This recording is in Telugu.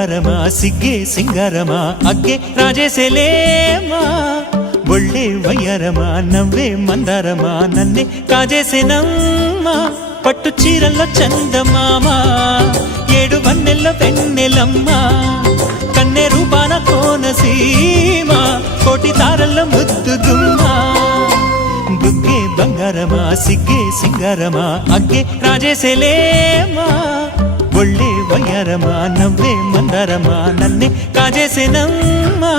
బంగారమా సిగ్గే సింగారమా అగ్గే రాజేసేలేమా ఒళ్ళే వయ్యారమా నవ్వే మందారమా నన్నే కాజేసేనమ్మా పట్టు చీరల్లో చందమామా ఏడు వన్నెల్లో పెన్నెలమ్మా కన్నె రూపాన కోనసీమ కోటి తారల్లో ముద్దుగుమ్మా బుగ్గే బంగారమా సిగ్గే సింగారమా అగ్గే రాజేసేలేమా ఒళ్ళే వయ్యారమా నవ్వే మందారమా నన్నే కాజేసేనమ్మా